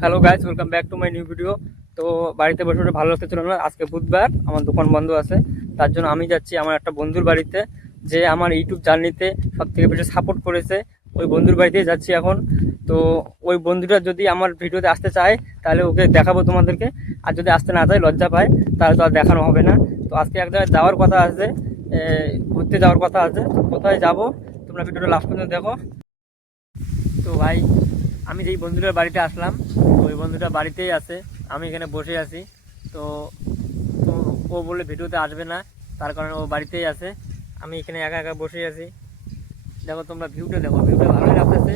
Hello guys, welcome back to my new video. তো বাড়িতে বসে বসে ভালো লাগতেছিল না, আজকে বুধবার, আমার দোকান বন্ধ আছে। তার জন্য আমি যাচ্ছি আমার একটা বন্ধুর বাড়িতে, যে আমার ইউটিউব জার্নিতে সব থেকে বেশি সাপোর্ট করেছে। ওই বন্ধুর বাড়িতেই যাচ্ছি এখন। তো ওই বন্ধুটা যদি আমার ভিডিওতে আসতে চায় তাহলে ওকে দেখাবো তোমাদেরকে, আর যদি আসতে না চায়, লজ্জা পায়, তাহলে তো আর দেখানো হবে না। তো আজকে এক জায়গায় যাওয়ার কথা আছে, ঘুরতে যাওয়ার কথা আছে। তো কোথায় যাবো তোমরা ভিডিওটা লাস্ট পর্যন্ত দেখো। তো ভাই, আমি যেই বন্ধুটার বাড়িতে আসলাম, ওই বন্ধুটা বাড়িতেই আছে, আমি এখানে বসে আছি। তো তো ও বলে ভিডিওতে আসবে না, তার কারণে ও বাড়িতেই আছে, আমি এখানে একা একা বসে আছি। দেখো তোমরা ভিউটা দেখো, ভিউটা ভালোই লাগতেছে,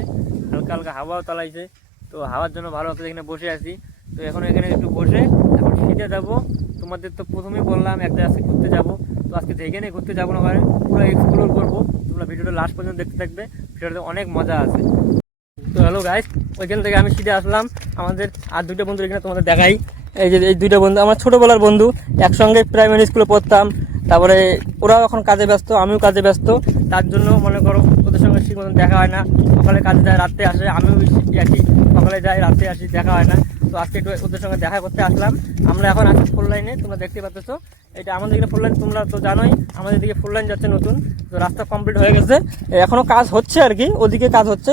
হালকা হালকা হাওয়াও চালাইছে। তো হাওয়ার জন্য ভালো লাগতেছে, এখানে বসে আছি। তো এখন এখানে একটু বসে এখন শীতে যাবো। তোমাদের তো প্রথমেই বললাম এক জায়গায় আজকে ঘুরতে যাবো। তো আজকে যেখানে ঘুরতে যাবো না, মানে পুরো এক্সপ্লোর করবো। তোমরা ভিডিওটা লাস্ট পর্যন্ত দেখতে থাকবে, ভিডিওতে অনেক মজা আছে। তো হ্যালো গাইস, ওইখান থেকে আমি সিধে আসলাম। আমাদের আর দুইটা বন্ধু এখানে তোমাদের দেখাই। এই যে এই দুইটা বন্ধু আমার ছোটোবেলার বন্ধু, একসঙ্গে প্রাইমারি স্কুলে পড়তাম। তারপরে ওরাও এখন কাজে ব্যস্ত, আমিও কাজে ব্যস্ত। তার জন্য মনে করো ওদের সঙ্গে ঠিক মতন দেখা হয় না। সকালে কাজে যায়, রাত্রে আসে, আমিও একই, সকালে যাই, রাত্রে আসি, দেখা হয় না। তো আজকে একটু ওদের সঙ্গে দেখা করতে আসলাম। আমরা এখন আছি ফোর লাইনে, তোমরা দেখতে পাচ্ছ। এটা আমাদের এখানে ফোর লাইন, তোমরা তো জানোই আমাদের দিকে ফোর লাইন যাচ্ছে নতুন। তো রাস্তা কমপ্লিট হয়ে গেছে, এখনও কাজ হচ্ছে আর কি। ওদিকে কাজ হচ্ছে,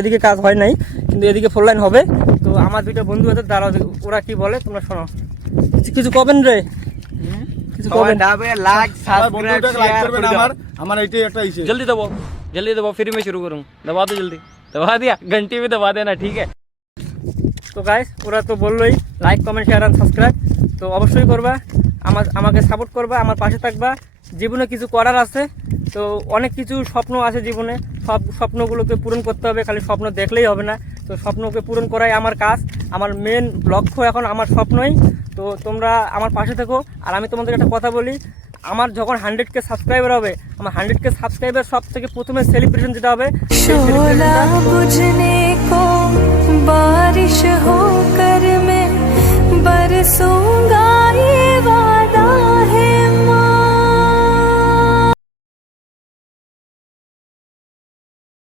এদিকে কাজ হয় নাই, কিন্তু এদিকে ফোর লাইন হবে। তো আমার দুইটা বন্ধু আছে, দাঁড়াও ওরা কি বলে তোমরা শোনো। কিছু কবেন রে, কিছু কবেন। जल्दी दबाओ फिर मैं शुरू करूँ। दबा दो जल्दी, दबा दिया, घंटी भी दबा देना, ठीक है। তো গাইস, ওরা তো বললোই like, comment, share and subscribe তো অবশ্যই করবা। আমাকে সাপোর্ট করবা, আমার পাশে থাকবা। জীবনে কিছু করার আছে, তো অনেক কিছু স্বপ্ন আছে জীবনে, সব স্বপ্নগুলোকে পূরণ করতে হবে। খালি স্বপ্ন দেখলেই হবে না, তো স্বপ্নকে পূরণ করাই আমার কাজ, আমার মেন লক্ষ্য এখন আমার স্বপ্নই। তো তোমরা আমার পাশে থেকো। আর আমি তোমাদের একটা কথা বলি, আমার যখন 100K সাবস্ক্রাইবার হবে, আমার 100K সাবস্ক্রাইবার সব থেকে প্রথমে সেলিব্রেশন যেটা হবে, সেই সেলিব্রেশনটা